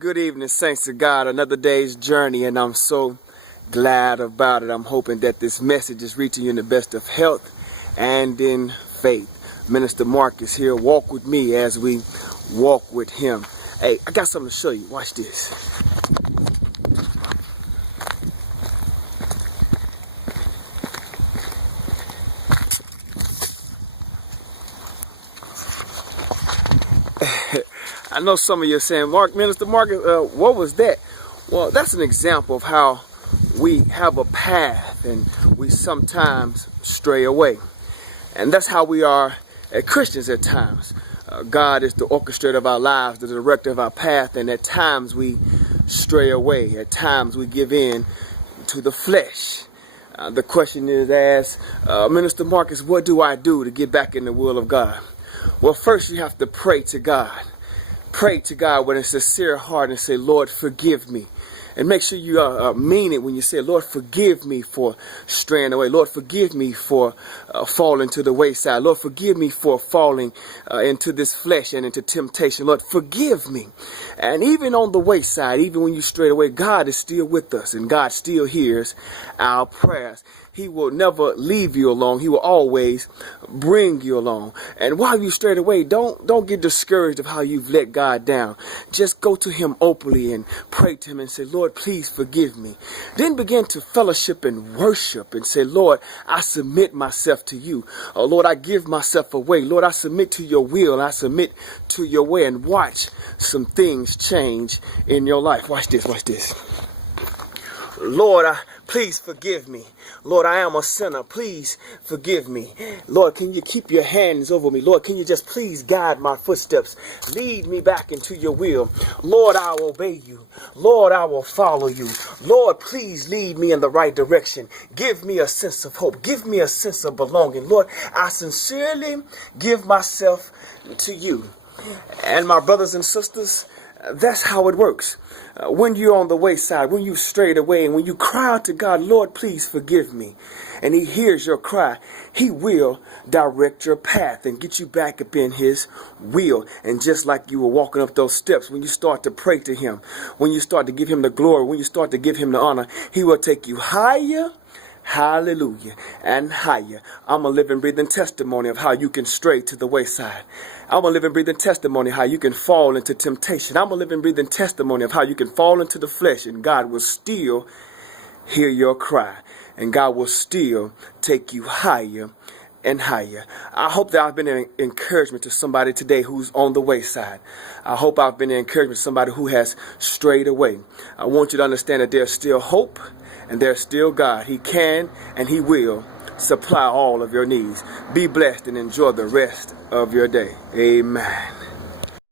Good evening, saints of God. Another day's journey, and I'm so glad about it. I'm hoping that this message is reaching you in the best of health and in faith. Minister Mark is here. Walk with me as we walk with him. Hey, I got something to show you. Watch this. I know some of you are saying, Minister Marcus, what was that? Well, that's an example of how we have a path and we sometimes stray away. And that's how we are as Christians at times. God is the orchestrator of our lives, the director of our path, and at times we stray away. At times we give in to the flesh. The question is asked, Minister Marcus, what do I do to get back in the will of God? Well, first you have to pray to God. Pray to God with a sincere heart and say, Lord, forgive me. And make sure you mean it when you say, Lord, forgive me for straying away. Lord, forgive me for falling to the wayside. Lord, forgive me for falling into this flesh and into temptation. Lord, forgive me. And even on the wayside, even when you stray away, God is still with us and God still hears our prayers. He will never leave you alone. He will always bring you along. And while you strayed away, don't get discouraged of how you've let God down. Just go to him openly and pray to him and say, Lord, please forgive me. Then begin to fellowship and worship and say, Lord, I submit myself to you. Oh, Lord, I give myself away. Lord, I submit to your will. I submit to your way, and watch some things change in your life. Watch this, watch this. Lord, please forgive me. Lord, I am a sinner. Please forgive me. Lord, can you keep your hands over me? Lord, can you just please guide my footsteps? Lead me back into your will. Lord, I will obey you. Lord, I will follow you. Lord, please lead me in the right direction. Give me a sense of hope. Give me a sense of belonging. Lord, I sincerely give myself to you. And my brothers and sisters, that's how it works. When you're on the wayside, when you've strayed away, and when you cry out to God, Lord, please forgive me, and he hears your cry, he will direct your path and get you back up in his will. And just like you were walking up those steps, when you start to pray to him, when you start to give him the glory, when you start to give him the honor, he will take you higher. Hallelujah. And higher. I'm a living, breathing testimony of how you can stray to the wayside. I'm a living, breathing testimony of how you can fall into temptation. I'm a living, breathing testimony of how you can fall into the flesh, and God will still hear your cry, and God will still take you higher and higher. I hope that I've been an encouragement to somebody today who's on the wayside. I hope I've been an encouragement to somebody who has strayed away. I want you to understand that there's still hope and there's still God. He can and he will supply all of your needs. Be blessed and enjoy the rest of your day. Amen.